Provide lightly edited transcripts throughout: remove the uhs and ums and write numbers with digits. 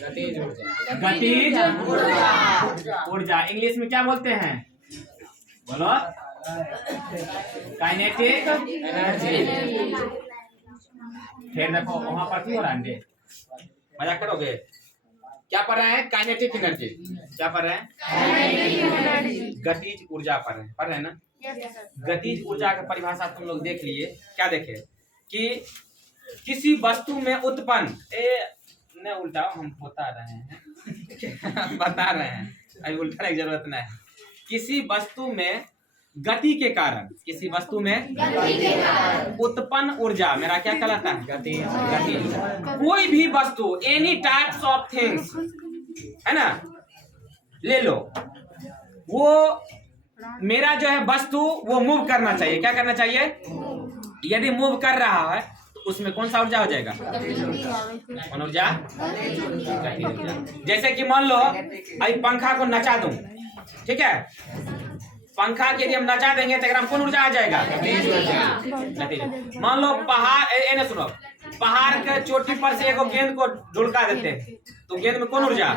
गतिज ऊर्जा। इंग्लिश में क्या बोलते हैं? बोलो। Kinetic energy. फिर देखो वहां पर क्यों हो रहा है? मजाक करोगे? क्या पढ़ रहे हैं? Kinetic energy. क्या पढ़ रहे हैं? गतिज ऊर्जा पढ़ रहे हैं ना? गतिज ऊर्जा का परिभाषा तुम लोग देख लिए। क्या देखे कि किसी वस्तु में उत्पन्न न उल्टा हम बता रहे हैं बता रहे हैं, अभी उल्टा की जरूरत नहीं। किसी वस्तु में गति के कारण, किसी वस्तु में उत्पन्न ऊर्जा मेरा क्या कहलाता है? गति। कोई भी वस्तु, एनी टाइप्स ऑफ थिंग्स, है ना, ले लो, वो मेरा जो है वस्तु वो मूव करना चाहिए। क्या करना चाहिए? यदि मूव कर रहा है तो उसमें कौन सा ऊर्जा हो जाएगा? कौन ऊर्जा? जैसे कि मान लो अभी पंखा को नचा दूं, ठीक है, पंखा के यदि हम नचा देंगे तो हम कौन ऊर्जा आ जाएगा? मान लो पहाड़, सुनो, पहाड़ के चोटी पर से एगो गेंद को ढुलका देते हैं तो गेंद में कौन ऊर्जा?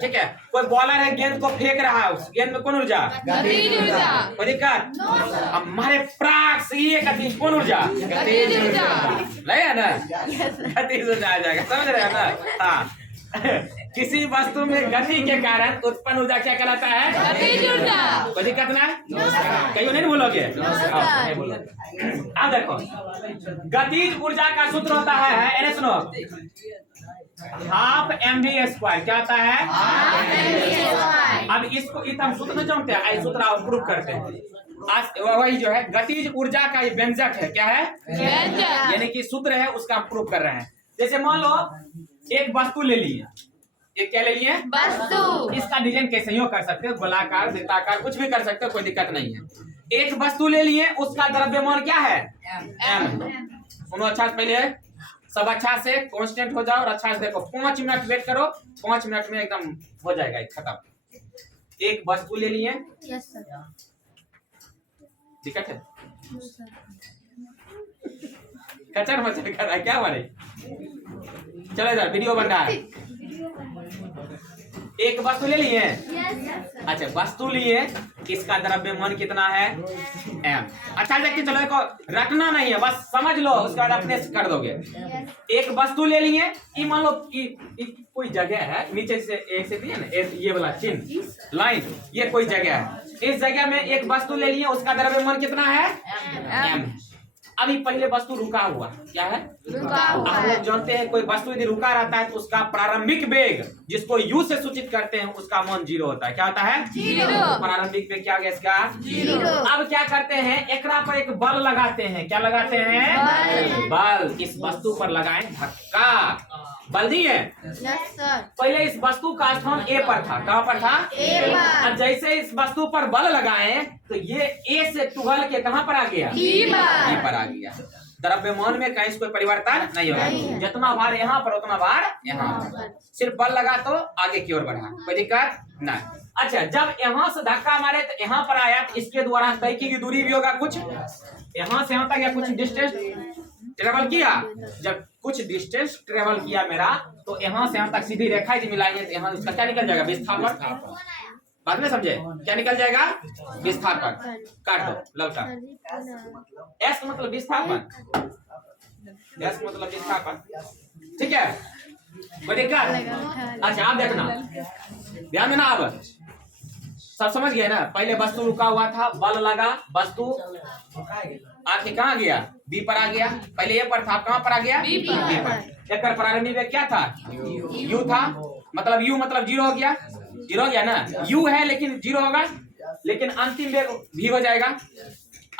ठीक है। कोई बॉलर है गेंद को फेंक रहा है, उस गेंद में कौन ऊर्जा? कोई दिक्कत? हमारे प्राक से ये गति कौन ऊर्जा? नहीं है ना? गतिज ऊर्जा आ जाएगा, समझ रहे हैं ना? हाँ। किसी वस्तु में गति के कारण उत्पन्न ऊर्जा क्या कहलाता है? गतिज ऊर्जा। कोई दिक्कत ना? कहीं नहीं बोलोगे? नहीं बोलोगे। अब देखो गतिज ऊर्जा का सूत्र होता है, सुनो, हाफ mv²। क्या होता है? अब इसको हम सूत्र नहीं जानते हैं, सूत्र आप प्रूफ करते हैं। वही जो है गतिज ऊर्जा का ये व्यंजक है। क्या है? व्यंजक। यानी कि सूत्र है, उसका हम प्रूफ कर रहे हैं। जैसे मान लो एक वस्तु ले लिए, एक क्या ले लिए? वस्तु। इसका डिजाइन कैसे ही कर सकते हो, गोलाकार, वृत्ताकार, कुछ भी कर सकते हो, कोई दिक्कत नहीं है। एक वस्तु ले लिए, उसका द्रव्यमान क्या है? m। सुनो अच्छा से, पहले सब अच्छा से कांस्टेंट हो जाओ और अच्छा से देखो। 5 मिनट वेट करो, 5 मिनट में एकदम हो जाएगा खत्म। एक वस्तु ले लिए, दिक्कत है? कचर मचर कर रहा है क्या हमारे? चलो इधर वीडियो बन रहा है। एक वस्तु ले लिए, अच्छा वस्तु लिए, इसका द्रव्यमान कितना है? m। अच्छा देखिए, चलो देखो, रटना नहीं है, बस समझ लो, उसके बाद अपने से कर दोगे। एक वस्तु ले लिए, ये मान लो कि कोई जगह है, नीचे से एक से दिए ना, ये वाला चिन्ह लाइन, ये कोई जगह है, इस जगह में एक वस्तु ले लिए, उसका द्रव्यमान कितना है? m। अभी पहले वस्तु रुका हुआ, क्या है? रुका हुआ। आप लोग जानते हैं कोई वस्तु यदि रुका रहता है तो उसका प्रारंभिक वेग, जिसको u से सूचित करते हैं, उसका मान 0 होता है। क्या होता है? 0। प्रारंभिक वेग क्या हो गया इसका? 0। अब क्या करते हैं, एकरा पर एक बल लगाते हैं। क्या लगाते हैं? बल। इस वस्तु पर लगाएं धक्का, बल दिए। पहले इस वस्तु का स्थान A पर था। कहाँ पर था? A पर। अब जैसे इस वस्तु पर बल लगाएं तो ये A से टुहल के कहाँ पर आ गया? B पर आ गया। द्रव्यमान में कहीं कोई परिवर्तन नहीं होगा, जितना भार यहाँ पर उतना भार यहाँ पर। सिर्फ बल लगा तो आगे की ओर बढ़ा, कोई दिक्कत नहीं। अच्छा, जब यहाँ से धक्का मारे तो यहाँ पर आया तो इसके द्वारा तय की दूरी भी होगा कुछ, यहाँ से यहाँ तक या कुछ डिस्टेंस ट्रेवल किया। जब कुछ डिस्टेंस ट्रेवल किया मेरा, तो यहाँ से यहाँ तक सीधी रेखा यदि मिलाएंगे तो यहाँ उसका क्या निकल जाएगा? विस्थापन। बात में समझे? क्या निकल जाएगा? विस्थापन। काट दो लौटा। S मतलब विस्थापन, S मतलब विस्थापन, ठीक है? कोई दिक्कत? अच्छा आप देखना, ध्यान देना। अब सब समझ गए ना? पहले वस्तु रुका हुआ था, बल लगा, वस्तु आके कहाँ गया? B पर आ गया। पहले A पर था, कहाँ पर आ गया? B पर। एक प्रारंभिक वेग क्या था? U था, मतलब U मतलब 0 हो गया। 0 हो गया ना? U है लेकिन 0 होगा, लेकिन अंतिम वेग V हो जाएगा।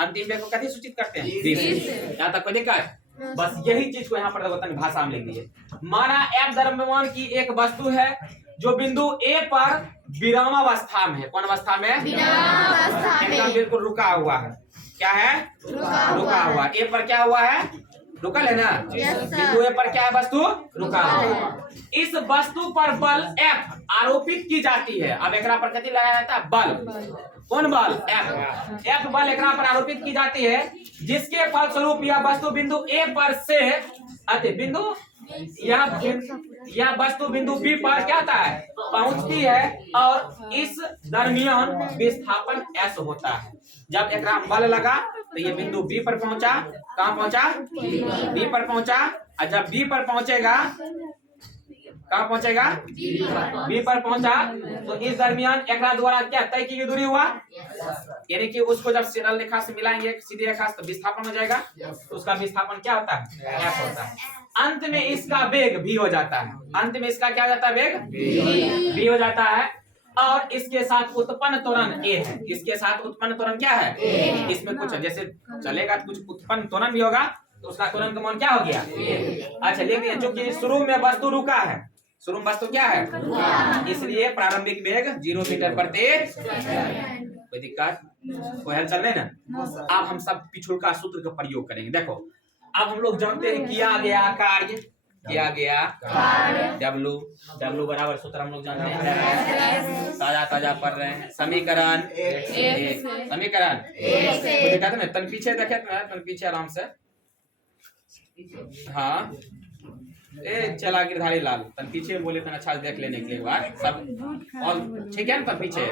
अंतिम वेग को कैसे सूचित करते हैं? V से। यहाँ तक कोई दिक्कत? बस यही चीज को यहाँ पर भाषा में लिख दीजिए। माना F द्रव्यमान की एक वस्तु है जो बिंदु A पर विरामावस्था में है। कौन अवस्था में? एकदम बिल्कुल रुका हुआ है। क्या है? रुका हुआ। A पर क्या हुआ है? रुका है ना? बिंदु A पर क्या है? वस्तु रुका हुआ। इस वस्तु पर बल F आरोपित की जाती है। अब एकरा पर कथी लगाया जाता है? बल। कौन बल? F बल एकरा पर आरोपित की जाती है, जिसके फलस्वरूप यह वस्तु बिंदु A पर से बिंदु यह वस्तु बिंदु बी पर क्या होता है, पहुंचती है और इस दरमियान विस्थापन एस होता है। जब एक बल लगा तो ये बिंदु बी पर पहुंचा, कहाँ पहुंचा, बी पर पहुंचा, और जब बी पर पहुंचेगा, कहाँ पहुंचेगा, बी पर पहुंचा, तो इस दरमियान एक द्वारा क्या तय की दूरी हुआ, यानी कि उसको जब सीधी रेखा से मिलाएंगे सीधी रेखा से, तो विस्थापन हो जाएगा, तो उसका विस्थापन क्या होता है, एफ होता है। अंत में इसका वेग भी हो जाता है, अंत में इसका क्या हो जाता है, वेग भी हो जाता है, और इसके साथ उत्पन्न त्वरण ए है। इसके साथ उत्पन्न त्वरण क्या है, इसमें कुछ जैसे चलेगा कुछ उत्पन्न त्वरण भी होगा, तो उसका त्वरण का मान क्या हो गया, अच्छा लिख दिया। चूंकि शुरू में वस्तु रुका है, शुरू में वस्तु क्या है, इसलिए प्रारंभिक वेग 0 मीटर प्रति, कोई दिक्कत, कोई हल चल रहे ना। अब हम सब पिछुड़ का सूत्र का प्रयोग करेंगे। देखो अब हम लोग जानते हैं किया गया कार्य, किया गया डब्लू, डब्लू बराबर सूत्र हम लोग जानते हैं, ताजा ताजा पढ़ रहे हैं। समीकरण समीकरण कोई दिक्कत नहीं, तन पीछे देखे, तन पीछे आराम से, हाँ ए चला गिरधारी लाल, तन पीछे बोले तन अच्छा देख लेने के लिए बार सब और ठीक है ना, तन पीछे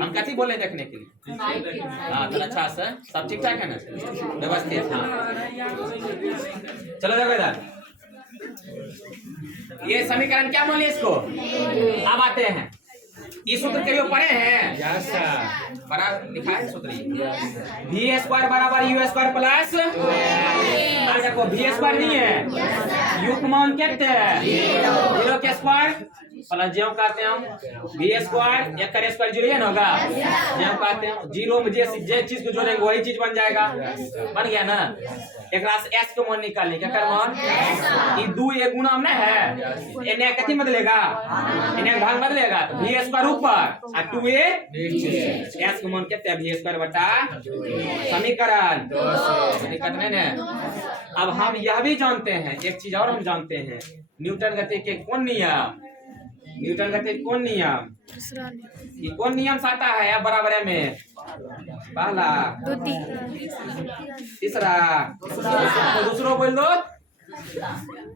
हम कथी बोले देखने के लिए, हाँ तन अच्छा से सब ठीक ठाक है ना, व्यवस्थित, हाँ चलो देखो इधर, ये समीकरण क्या मान लिया इसको। अब आते हैं इस सूत्र के लिए पढ़े हैं, बड़ा लिखा है सूत्र, वी स्क्वायर बराबर यू स्क्वायर प्लस, देखो वी स्क्वायर नहीं है, यू का मान कितना है, 0 के स्क्वायर प्लस जो कहते हैं हम वी स्क्वायर, एक का स्क्वायर 0 ना होगा, जो कहते हैं 0 में जे चीज को जोड़ेंगे वही चीज बन जाएगा, बन गया ना। एक एस के मान निकालने क्या कर मान, ये 2 एक गुना हमने है, इन्हें कथी बदलेगा, इन्हें भाग बदलेगा, तो वी स्क्वायर ऊपर और 2a एस के मान कितना है, वी स्क्वायर बटा समीकरण, दिक्कत नहीं ना। अब हम यह भी जानते हैं, एक चीज और हम जानते हैं, न्यूटन गति के कौन नियम, न्यूटन गति कौन नियम, ये कौन नियम से आता है, बराबर में पहला, तीसरा, दूसरा बोल दो,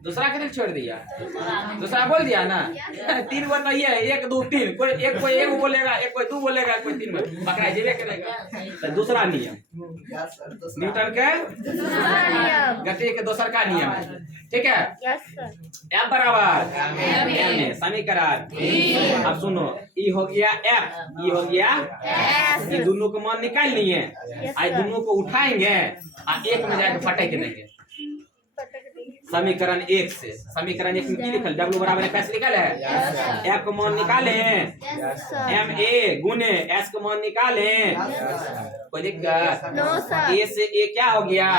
दूसरा के दिल छोड़ दिया, दूसरा बोल दिया ना, 3 बार नहीं है, 1 2 3, कोई एक बोलेगा, एक कोई 2 बोलेगा, कोई 3 पकड़ा जेबे करेगा। तो दूसरा नियम न्यूटन के गति के दूसरा का नियम है, ठीक है, एफ बराबर एम में समीकरण। अब सुनो, ई हो गया एफ, ई हो गया एस, ये दोनों को मान निकाल लिए, आज दोनों को उठाएंगे और एक में जाकर फटेंगे नहीं, समीकरण 1 से, समीकरण 1 में की लिखल, डब्ल्यू बराबर कैसे निकाले है, एफ का मान निकाले, एम ए गुने एस का मान निकाले, कोई दिक्कत, ए से ए क्या हो गया,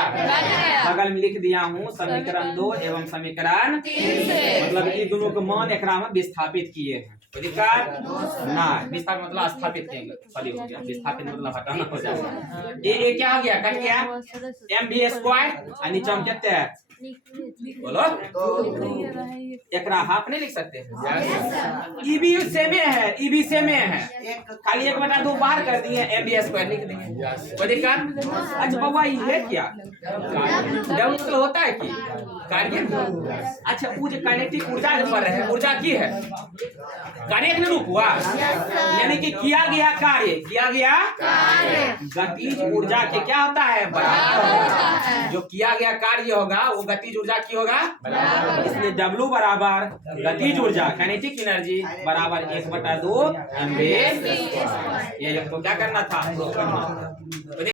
बगल में लिख दिया हूँ समीकरण 2 एवं समीकरण 3, मतलब ये दोनों को मान एक में विस्थापित किए हैं, कोई दिक्कत ना, विस्थापित मतलब स्थापित किएंगे, सॉरी हो गया, विस्थापित मतलब हटाना हो जाएगा, ए क्या हो गया, कट गया, एम बी स्क्वायर और नीचे हम कहते हैं बोलो, एकरा हाफ नहीं लिख सकते, ई भी सेमे है, ई भी सेमे है, खाली 1/2 बाहर कर दिए, एम बी स्क्वायर लिख दिए, कोई दिक्कत। अच्छा बाबा ये क्या डबल होता है कि कार्य, अच्छा वो जो काइनेटिक ऊर्जा जो पर है, ऊर्जा की है, कार्य के रूप हुआ, यानी कि किया गया कार्य, किया गया गतिज ऊर्जा के क्या होता है, बराबर, जो किया गया कार्य होगा वो गतिज ऊर्जा की होगा, इसलिए W बराबर गतिज ऊर्जा काइनेटिक एनर्जी बराबर 1/2 mv, ये तो क्या करना था,